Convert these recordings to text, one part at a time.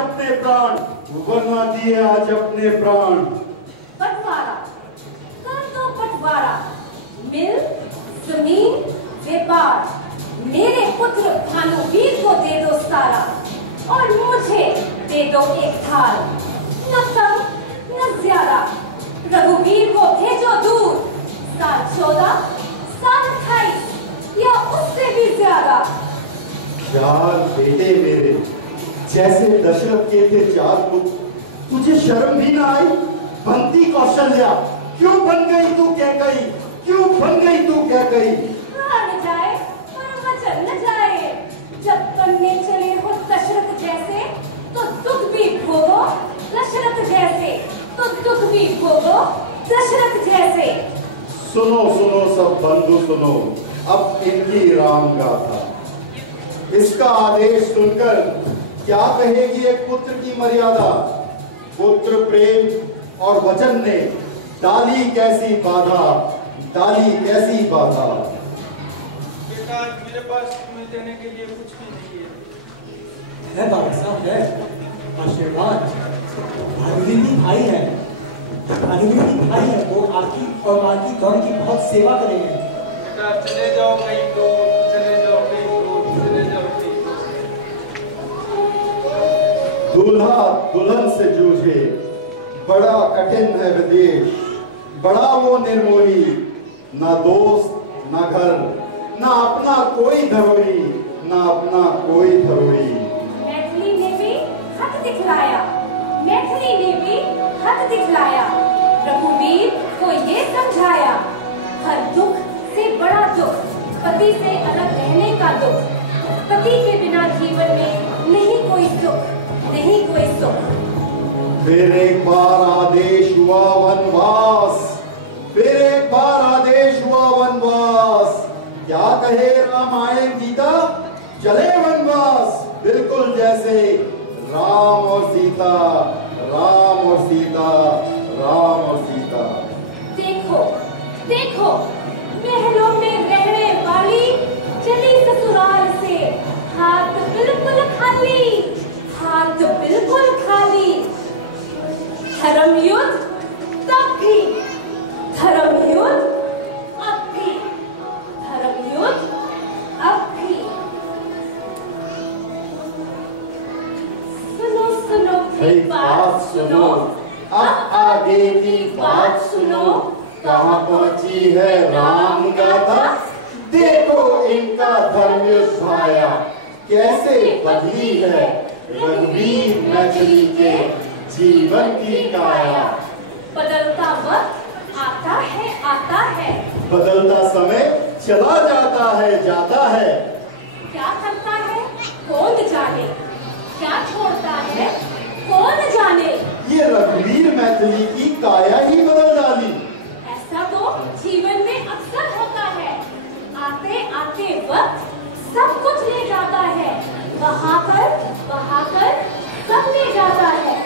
अपने प्राण, वरना दिए आज अपने प्राण। बंटवारा कर दो बंटवारा, मिल जमीन व्यापार, मेरे पुत्र भानुवीर को दे दो सारा, और मुझे दे दो एक थाल। न कम न ज्यादा, रघुवीर को भेजो दूर, साल 14 साल 28 या उससे भी ज्यादा। चार बेटे मेरे, जैसे दशरथ के थे 4 पुत्र, तुझे शर्म भी ना आई? बनती कौशल्या, क्यों बन गई तू कैकेयी? क्यों बन गई तू कैकेयी? न जाए पर वचन न जाए, जब बनने चले हो दशरथ जैसे, तो दुख भी भोगो दशरथ जैसे, तो दुख भी भोगो दशरथ जैसे। सुनो सुनो सब बंधु सुनो, अब इनकी राम गाथा। इसका आदेश सुनकर क्या कहेगी एक पुत्र की मर्यादा? पुत्र प्रेम और वचन ने डाली कैसी बाधा, डाली कैसी बाधा। बेटा मेरे पास तुम्हें देने के लिए कुछ भी नहीं है बाबा साहब, है आशीर्वाद। भानुवीर भाई है, भानुवीर भाई है, वो आपकी और माँ की गौर की बहुत सेवा करेंगे। बेटा चले जाओ कहीं दूर, चले जाओ कहीं दूर, चले जाओ कहीं दूर। दूल्हा दुल्हन से जूझे, बड़ा कठिन है विदेश, बड़ा वो निर्मोही, ना दोस्त ना घर, ना अपना कोई धरोही, ना अपना कोई धरोही। मैथिली ने भी हक दिखलाया, मैथिली ने भी हक दिखलाया, रघुवीर को ये समझाया, हर दुख से बड़ा दुख पति से अलग रहने का दुख, पति के बिना जीवन में नहीं कोई सुख, नहीं कोई सुख। फिर एक बार आदेश हुआ वनवास, फिर एक बार आदेश हुआ वनवास। क्या कहे रामायण गीता? चले वनवास, बिल्कुल जैसे राम और सीता, राम और सीता, राम और सीता। देखो देखो महलों में रहने वाली चली ससुराल से, हाथ बिल्कुल खाली, हाथ बिल्कुल खाली। धर्म युद्ध तब भी, धर्म युद्ध अब भी, धर्म युद्ध अब भी। सुनो सुनो की बात सुनो, अब आगे की बात सुनो। कहाँ पहुंची है राम गाथा? देखो इनका धर्म युद्ध भाया, कैसे बदली है रघुवीर मैथिली के जीवन की काया। बदलता वक्त आता है, बदलता समय चला जाता है, जाता है। क्या करता है कौन जाने, क्या छोड़ता है कौन जाने। ये रघुवीर मैथिली की काया ही बदल डाली। ऐसा तो जीवन में अक्सर होता है, आते आते वक्त सब कुछ ले जाता है, बहाकर सब ले जाता है।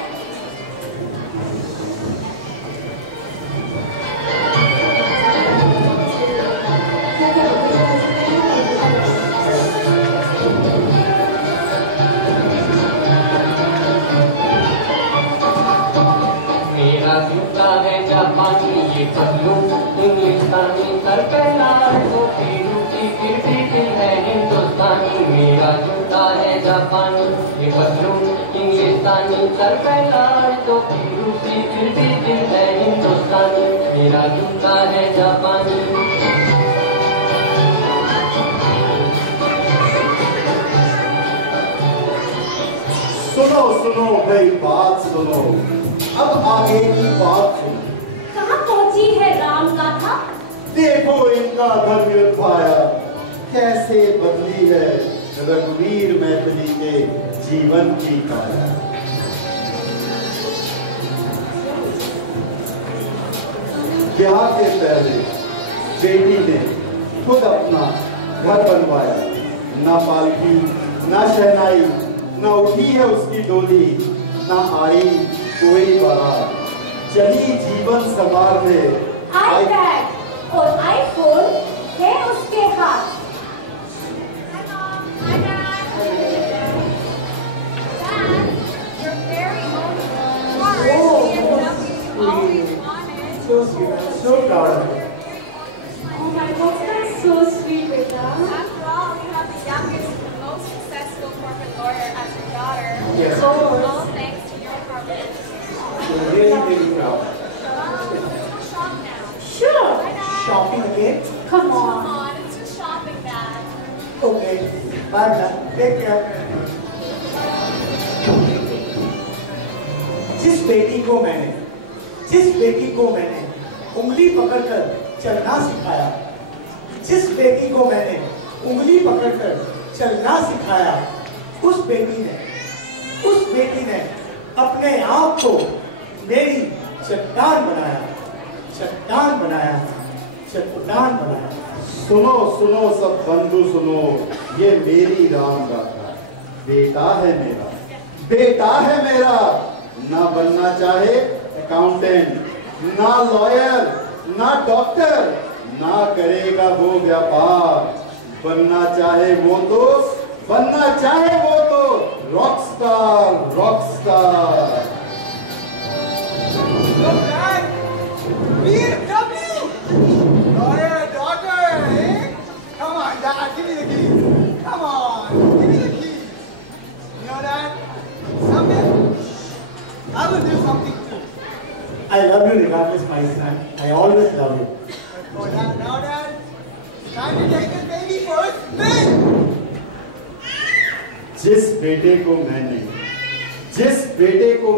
मेरा जूता है जापानी ये पहलू, इंग्लिस्तानी सर पे लाल टोपी रूटी, फिर भी दिल है हिंदुस्तानी। मेरा जूता है जापानी ये पहलू, इंग्लिस्तानी सर पे लाल टोपी रूटी, फिर भी दिल है हिंदुस्तानी। मेरा जूता है जापानी। सुनो सुनो भाई बात सुनो, अब आगे की बात सुनो। कहाँ पहुँची है राम गाथा? देखो इनका धर्म युद्ध भाया, कैसे बदली है रघुवीर मैथिली के जीवन की काया। ब्याह के पहले बेटी ने खुद अपना घर बनवाया, ना पालकी ना शहनाई, ना उठी है उसकी डोली, ना आई कोई बारात, चली जीवन संवारने। आईपैड और आईफोन है उसके हाथ। proud of you. Oh my God, that's so sweet, beta. After all, you have the youngest and most successful corporate lawyer as your daughter. Yes. All thanks to your hard work. We're really, really proud. Let's go shop now. Sure. Bye, Dad. Shopping again? Come Come on. on, it's just shopping, Dad. Okay. Bye, Dad. Take care. जिस बेटी को मैंने उंगली पकड़कर चलना सिखाया, जिस बेटी को मैंने उंगली पकड़कर चलना सिखाया, उस बेटी ने अपने आप को मेरी चट्टान बनाया। सुनो सुनो सब बंधु सुनो, ये मेरी राम गाथा। बेटा है मेरा, ना बनना चाहे अकाउंटेंट, ना लॉयर, ना डॉक्टर, ना करेगा वो व्यापार। बनना चाहे वो तो Rockstar. Look, Dad! BMW! Lawyer, daughter, eh? Come on, Dad, give me the keys. Come on, give me the keys. You know, Dad, someday I will do something too. I love you regardless, my son. I always love you. Oh, Dad, now, Dad, time to take this baby for a spin. जिस बेटे को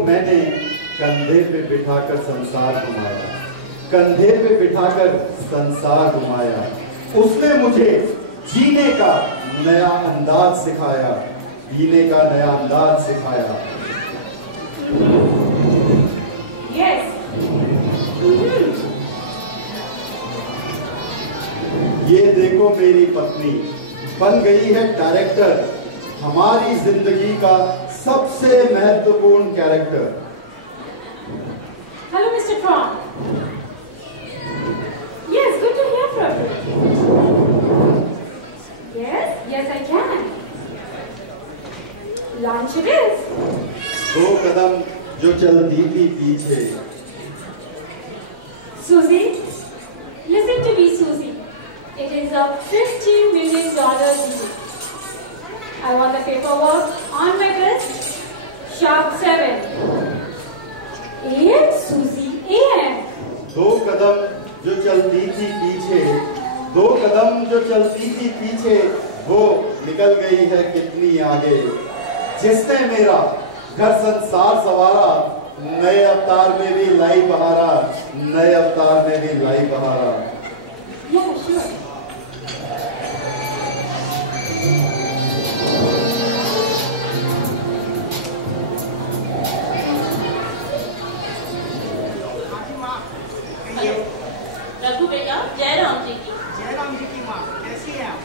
मैंने कंधे पे बिठाकर संसार घुमाया, उसने मुझे जीने का नया अंदाज सिखाया। Yes. ये देखो मेरी पत्नी बन गई है डायरेक्टर, हमारी जिंदगी का सबसे महत्वपूर्ण character. Hello, Mr. Tron. Yes, good to hear from you. Yes, I can. Lunch it is. 2 कदम जो चलती थी पीछे। Susie, listen to me, Susie. It is a $50 million deal. I want the paperwork on my desk, sharp 7 AM, Susie, AM. 2 कदम जो चलती थी पीछे, वो निकल गई है कितनी आगे। जिसने मेरा घर संसार सवारा, नए अवतार में भी लाई बहारा। Yeah, sure. रघु बेटा, जयराम जी की माँ, कैसी है आप?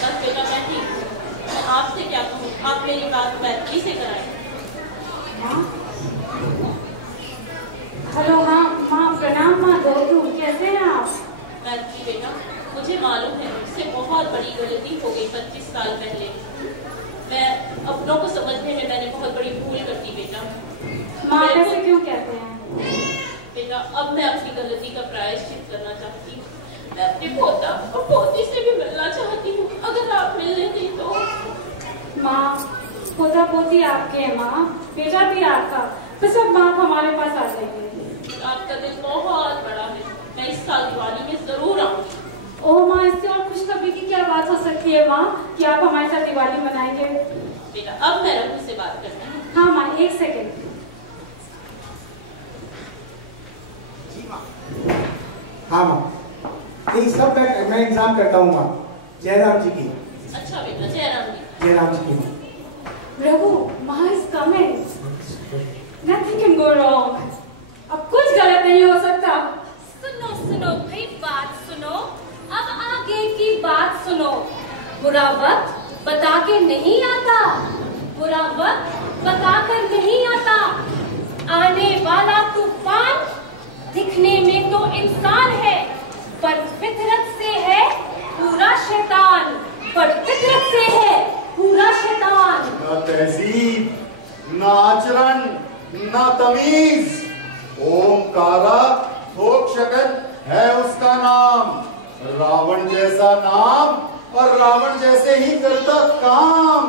बस बेटा मैं ठीक हूँ। मैं आपसे क्या कहूँ, आप मेरी बात बैठी से कराएं। हेलो, हाँ माँ, प्रणाम माँ, दोस्तू, कैसे हैं आप? बैठी बेटा, मुझे मालूम है मुझसे बहुत बड़ी गलती हो गई 25 साल पहले। मैं अपनों को समझने में मैंने बहुत बड़ी भूल कर दी बेटा। माँ ऐसे क्यों कहते हैं? बेटा, अब मैं अपनी गलती का प्रायश्चित करना चाहती हूँ। मैं अपने पोता और पोती से भी मिलना चाहती हूँ, अगर आप मिल लेती तो। माँ, पोता पोती आपके हैं माँ, बेटा भी आपका, बस अब आप हमारे पास आ जाइए। आपका दिल बहुत बड़ा है, मैं इस साल दिवाली में जरूर आऊंगी। ओह माँ, इससे और खुशखबरी की क्या बात हो सकती है माँ कि आप हमारे साथ दिवाली मनाएंगे? बेटा, अब मैं रघु से बात करती हूँ। हाँ माँ, 1 सेकेंड। हाँ माँ, ये सब मैं इंतजाम करता हूँ माँ। जयराम जी की। अच्छा बेटा, जयराम जी की। रघु, माँ is coming. Nothing can go wrong. अब कुछ गलत नहीं हो सकता। सुनो भाई, बात सुनो। अब आगे की बात सुनो। बुरा वक्त बता के नहीं आता, बुरा वक्त बता कर नहीं आता। आने वाला तूफान दिखने में तो इंसान है, पर फितरत से है पूरा शैतान। ना तहजीब, ना आचरण, ना तमीज। ओमकारा थोक शक्ल है उसका नाम, रावण जैसा नाम और रावण जैसे ही करता काम।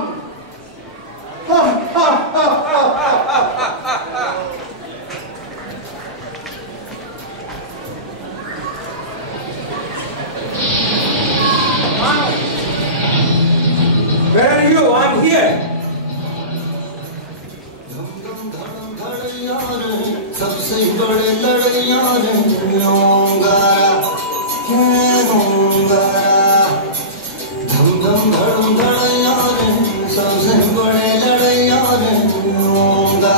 Where are you? I'm here. सबसे बड़े लड़ैया होंगा धम धम धड़म धड़ैया सबसे बड़े लड़ैया होंगा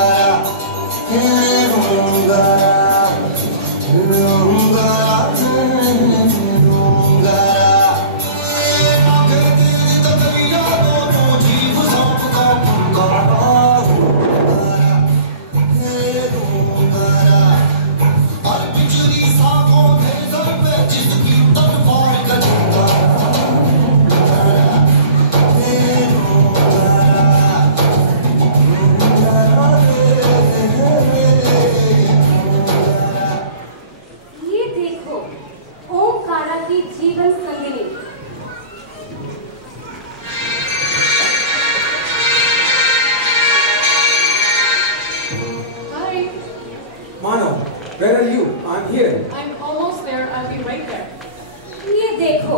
Where are you? I'm here. I'm almost there. I'll be right there. ये देखो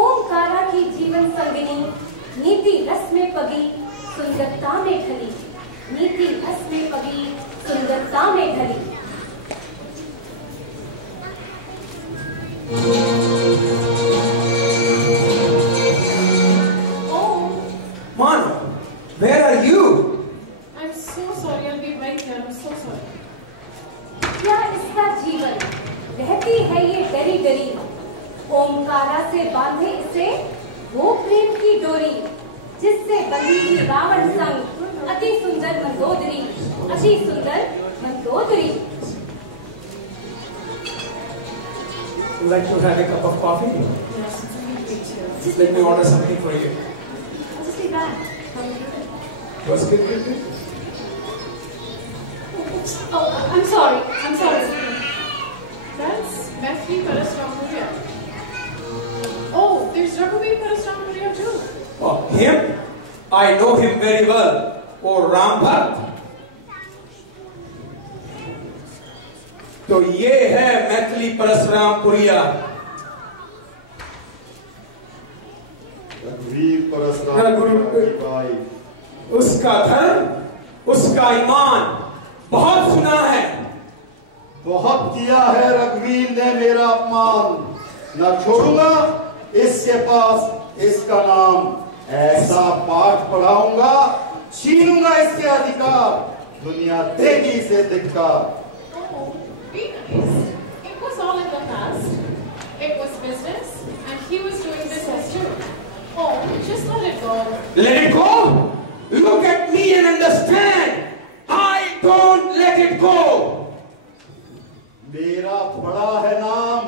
ओमकारा की जीवन संगिनी, नीति रस में पगी सुंदरता में ढली, नीति रस में पगी सुंदरता में ढली। Oh, Mano, where are you? I'm so sorry. I'll be right there. I'm so sorry. क्या इसका जीवन रहती है ये डरी डरी, ओमकारा से बांधे इसे वो प्रेम की डोरी, जिससे बंधी थी रावण संग अति सुंदर मंदोदरी, अति सुंदर Mandodari. Would you like to have a cup of coffee? Yes, Let me order something for you. I'll just be back. Was good. Oh, I'm sorry. I'm sorry. That's Matthew Parasrampuria. Oh, there's Raghuveer Parasrampuria too. Oh, him? I know him very well. Oh, Ram Bhatt. तो ये है मैथिली परशुरामपुरिया। रघुवीर परशुरामपुरिया, उसका धर्म, उसका ईमान बहुत सुना है। बहुत किया है रघुवीर ने मेरा अपमान, न छोड़ूंगा इसके पास इसका नाम, ऐसा पाठ पढ़ाऊंगा छीनूंगा इसके अधिकार, दुनिया देगी इसे धिक्कार। Oh, be nice. It was all in the past. It was business, and he was doing business too. Oh, just let it go. Let it go? Look at me and understand. I don't let it go. मेरा बड़ा है नाम,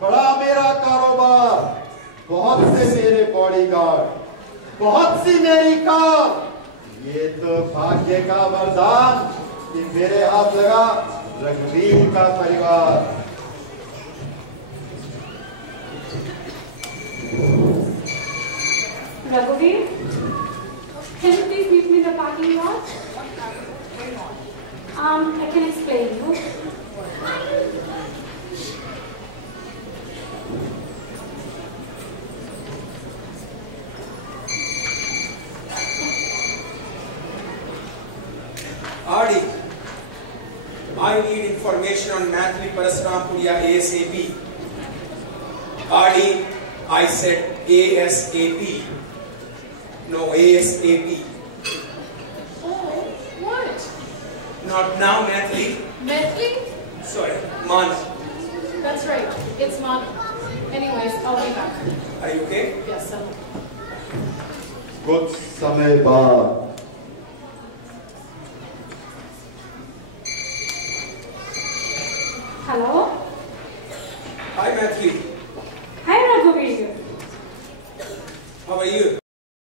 बड़ा मेरा कारोबार, बहुत से मेरे बॉडीगार्ड, बहुत सी मेरी कार, ये तो भाग्य का वरदान कि मेरे हाथ लगा रघुवीर का परिवार। Raghuveer, can you please meet me in the parking lot? I can explain you. Adi, I need information on Mathili Parashurampuria ASAP. Adi, I said ASAP. No, ASAP. Oh, what? Not now, Mathili. Medley? Sorry, Man. That's right. It's Manu. Anyways, I'll be back. Are you okay? Yes, I'm. कुछ समय बाद